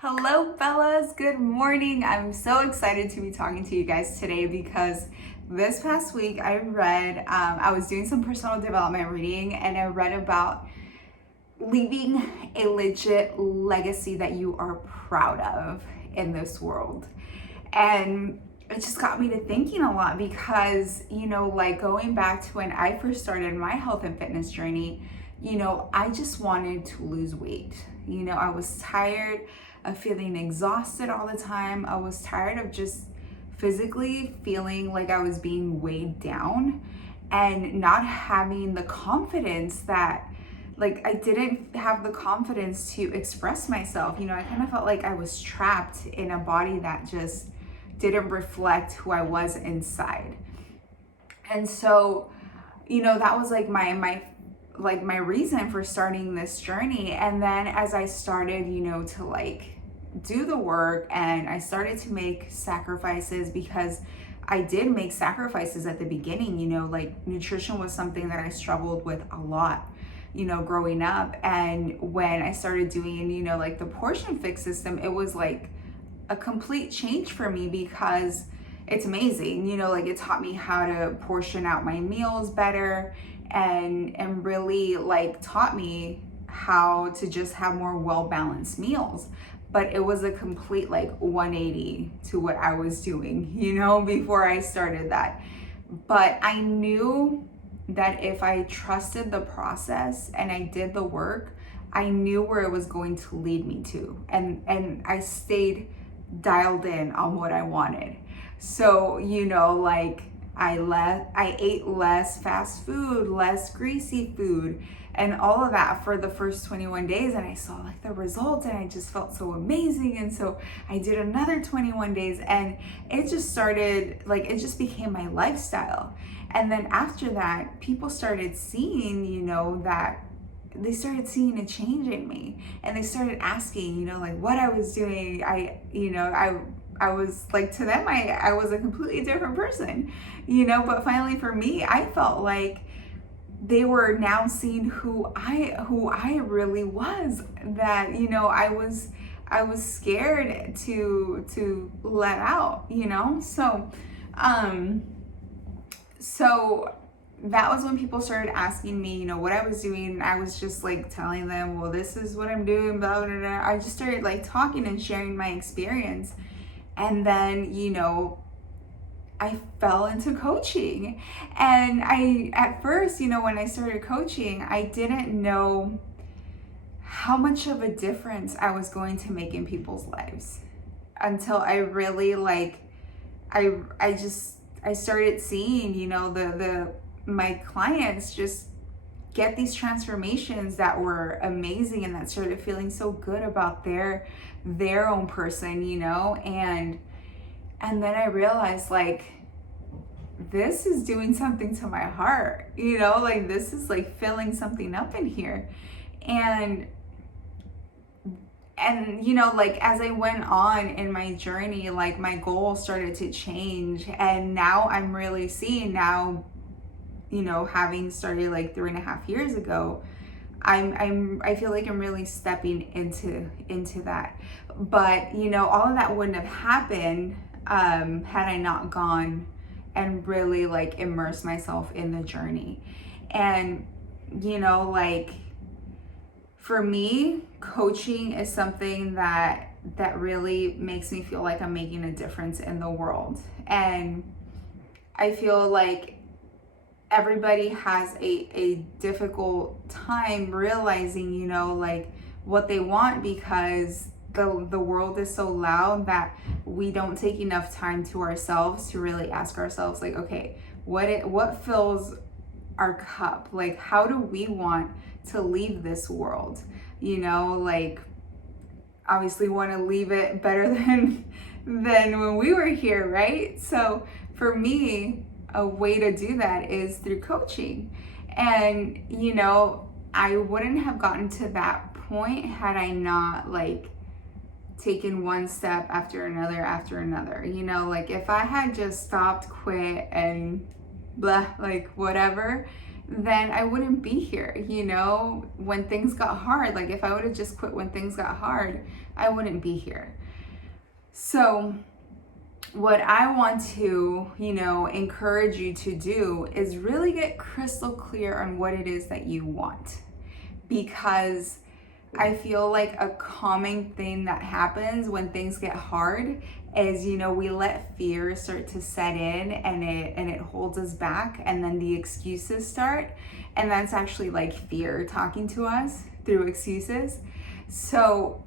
Hello, Bellas. Good morning. I'm so excited to be talking to you guys today because this past week I was doing some personal development reading and I read about leaving a legit legacy that you are proud of in this world. And it just got me to thinking a lot because, like going back to when I first started my health and fitness journey, I just wanted to lose weight. I was tired of feeling exhausted all the time. I was tired of just physically feeling like I was being weighed down and not having the confidence that I didn't have the confidence to express myself. I kind of felt like I was trapped in a body that just didn't reflect who I was inside. And so, that was like my reason for starting this journey. And then as I started, to do the work and I started to make sacrifices, because I did make sacrifices at the beginning, nutrition was something that I struggled with a lot, growing up. And when I started doing, the Portion Fix system, it was like a complete change for me because it's amazing. It taught me how to portion out my meals better and really taught me how to just have more well-balanced meals. But it was a complete 180 to what I was doing, before I started that. But I knew that if I trusted the process and I did the work, I knew where it was going to lead me to. And I stayed dialed in on what I wanted. So, I ate less fast food, less greasy food, and all of that for the first 21 days. And I saw the results and I just felt so amazing. And so I did another 21 days and it just started, it just became my lifestyle. And then after that, people started seeing, that they started seeing a change in me, and they started asking, what I was doing. I was to them, I was a completely different person, but finally for me, I felt like they were now seeing who I really was, that, I was scared to let out, so that was when people started asking me, what I was doing. I was just telling them, well, this is what I'm doing, blah, blah, blah. I just started talking and sharing my experience. And then, I fell into coaching. And at first, when I started coaching, I didn't know how much of a difference I was going to make in people's lives until I really I started seeing, my clients just get these transformations that were amazing, and that started feeling so good about their own person, and then I realized this is doing something to my heart, this is filling something up in here. And as I went on in my journey, my goals started to change, and now I'm really seeing now, having started 3.5 years ago, I feel like I'm really stepping into that. But all of that wouldn't have happened had I not gone and really immerse myself in the journey. And for me, coaching is something that really makes me feel like I'm making a difference in the world. And I feel like everybody has a difficult time realizing, what they want, because the world is so loud that we don't take enough time to ourselves to really ask ourselves, okay, what fills our cup? How do we want to leave this world? Obviously want to leave it better than when we were here, right? So for me, a way to do that is through coaching. And I wouldn't have gotten to that point had I not taken one step after another. If I had just stopped, quit, and blah, whatever, then I wouldn't be here. When things got hard, if I would have just quit when things got hard, I wouldn't be here. So what I want to, encourage you to do is really get crystal clear on what it is that you want. Because I feel like a common thing that happens when things get hard is, we let fear start to set in, and it holds us back, and then the excuses start. And that's actually like fear talking to us through excuses. So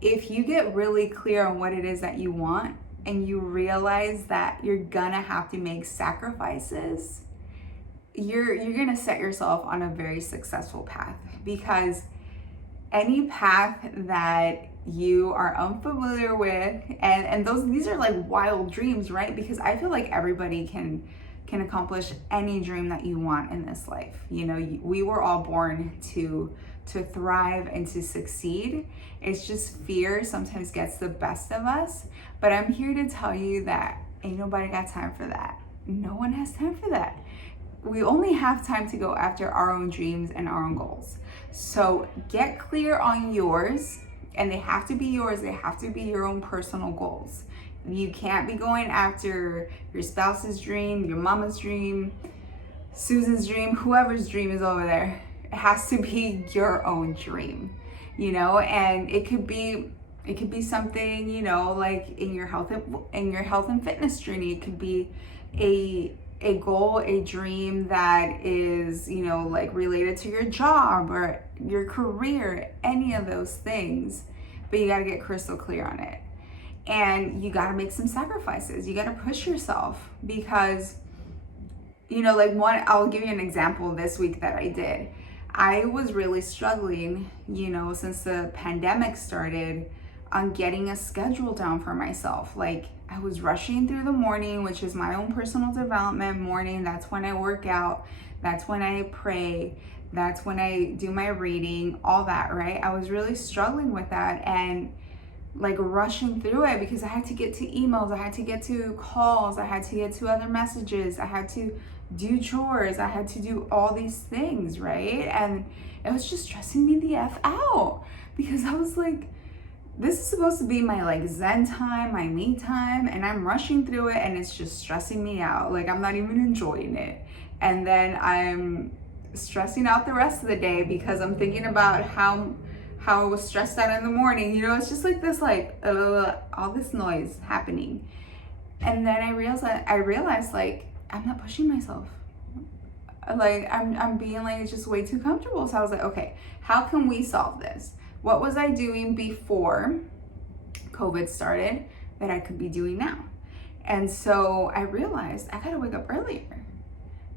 if you get really clear on what it is that you want, and you realize that you're gonna have to make sacrifices, you're gonna set yourself on a very successful path. Because any path that you are unfamiliar with, and these are like wild dreams, right? Because I feel like everybody can accomplish any dream that you want in this life. We were all born to thrive and to succeed. It's just fear sometimes gets the best of us. But I'm here to tell you that ain't nobody got time for that. No one has time for that. We only have time to go after our own dreams and our own goals. So get clear on yours, and they have to be yours. They have to be your own personal goals. You can't be going after your spouse's dream, your mama's dream, Susan's dream, whoever's dream is over there. It has to be your own dream, and it could be something, like in your health and fitness journey. It could be a goal, a dream that is, like related to your job or your career, any of those things. But you got to get crystal clear on it. And you got to make some sacrifices. You got to push yourself, because, I'll give you an example this week that I did. I was really struggling, since the pandemic started, on getting a schedule down for myself. Like, I was rushing through the morning, which is my own personal development morning. That's when I work out. That's when I pray. That's when I do my reading, all that, right? I was really struggling with that, and like rushing through it, because I had to get to emails, I had to get to calls, I had to get to other messages, I had to do chores, I had to do all these things, right? And it was just stressing me the F out, because I was like, this is supposed to be my like Zen time, my me time, and I'm rushing through it, and it's just stressing me out. Like, I'm not even enjoying it. And then I'm stressing out the rest of the day, because I'm thinking about how I was stressed out in the morning. It's just like this, like, all this noise happening. And then I realized like, I'm not pushing myself. Like, I'm being like just way too comfortable. So I was like, okay, how can we solve this? What was I doing before COVID started that I could be doing now? And so I realized I gotta wake up earlier.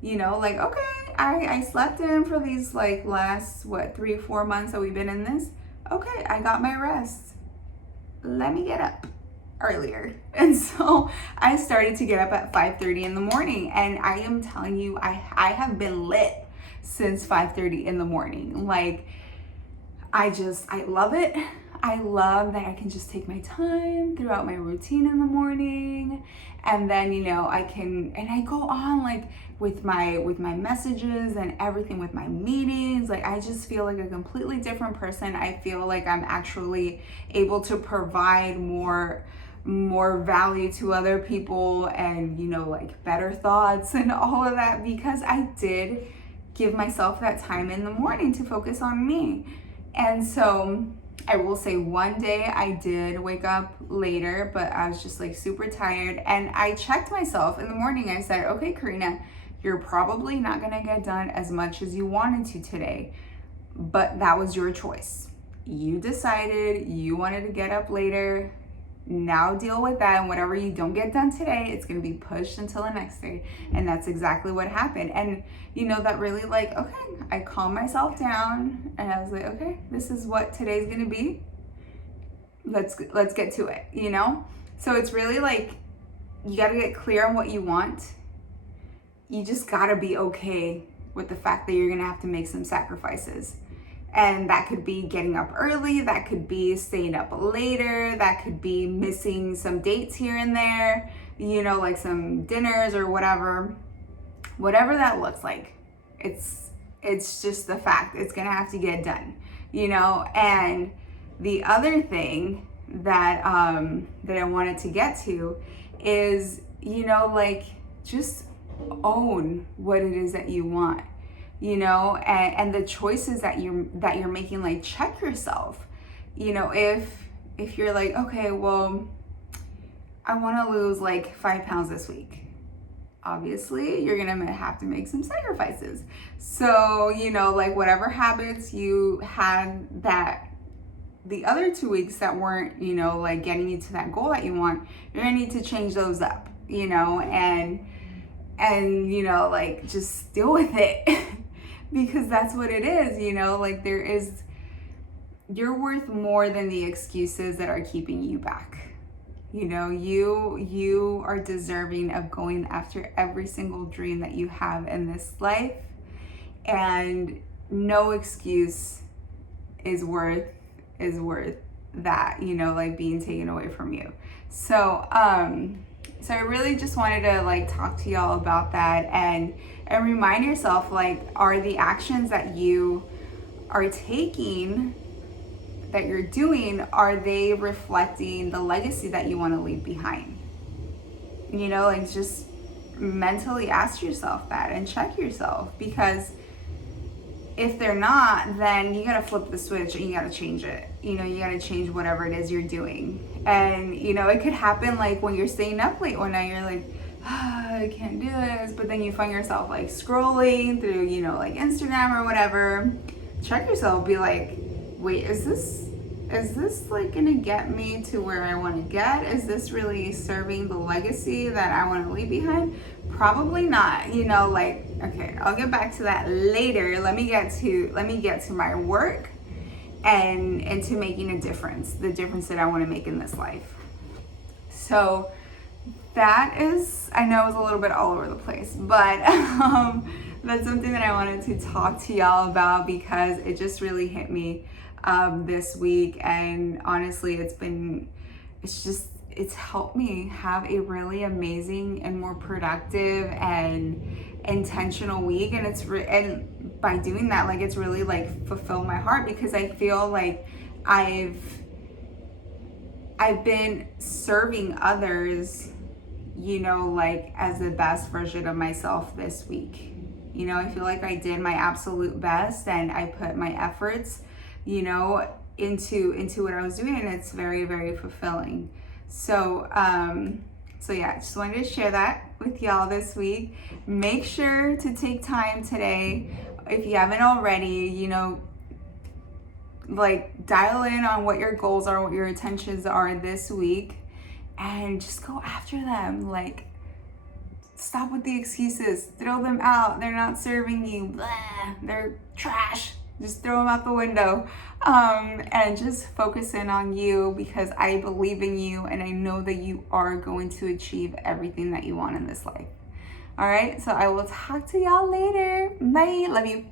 Like, okay, I slept in for these like last 3 or 4 months that we've been in this. Okay, I got my rest. Let me get up earlier. And so I started to get up at 5:30 in the morning, and I am telling you, I have been lit since 5:30 in the morning. Like, I love it. I love that I can just take my time throughout my routine in the morning, and then I go on like with my messages and everything, with my meetings. Like, I just feel like a completely different person. I feel like I'm actually able to provide more value to other people, and like better thoughts and all of that, because I did give myself that time in the morning to focus on me. And so I will say one day I did wake up later, but I was just like super tired, and I checked myself in the morning. I said, okay, Karina, you're probably not gonna get done as much as you wanted to today, but that was your choice. You decided you wanted to get up later. Now deal with that, and whatever you don't get done today, it's gonna be pushed until the next day. And that's exactly what happened. And that really, like, okay, I calmed myself down, and I was like, okay, this is what today's gonna be. Let's get to it, So it's really like, you gotta get clear on what you want. You just gotta be okay with the fact that you're gonna have to make some sacrifices. And that could be getting up early, that could be staying up later, that could be missing some dates here and there, like some dinners or whatever that looks like. It's just the fact, it's gonna have to get done, and the other thing that that I wanted to get to is, you know, like, just own what it is that you want, you know, and the choices that you're making. Like, check yourself, you know, if you're like, okay, well, I want to lose like 5 pounds this week. Obviously, you're gonna have to make some sacrifices. So, you know, like, whatever habits you had that the other 2 weeks that weren't, you know, like, getting you to that goal that you want, you're gonna need to change those up, you know, and you know, like, just deal with it because that's what it is, you know, like, you're worth more than the excuses that are keeping you back. You know, you are deserving of going after every single dream that you have in this life, and no excuse is worth that, you know, like, being taken away from you. So so I really just wanted to, like, talk to y'all about that and remind yourself, like, are the actions that you are taking, that you're doing, are they reflecting the legacy that you want to leave behind? You know, like, just mentally ask yourself that and check yourself, because if they're not, then you gotta flip the switch and you gotta change it. You know, you gotta change whatever it is you're doing. And, you know, it could happen like when you're staying up late one night, you're like, I can't do this, but then you find yourself like scrolling through, you know, like Instagram or whatever. Check yourself, be like, wait, is this like gonna get me to where I want to get? Is this really serving the legacy that I want to leave behind? Probably not. You know, like, okay, I'll get back to that later. Let me get to my work and to making a difference, the difference that I want to make in this life. So that is, I know it was a little bit all over the place, but that's something that I wanted to talk to y'all about because it just really hit me this week. And honestly, it's helped me have a really amazing and more productive and intentional week. And and by doing that, like, it's really like fulfilled my heart, because I feel like I've been serving others, you know, like, as the best version of myself this week. You know, I feel like I did my absolute best and I put my efforts, you know, into what I was doing, and it's very, very fulfilling. So so yeah, I just wanted to share that with y'all this week. Make sure to take time today, if you haven't already, you know, like, dial in on what your goals are, what your intentions are this week, and just go after them. Like, stop with the excuses, throw them out. They're not serving you. Blah, they're trash. Just throw them out the window, and just focus in on you, because I believe in you and I know that you are going to achieve everything that you want in this life. All right, so I will talk to y'all later. Bye. Love you.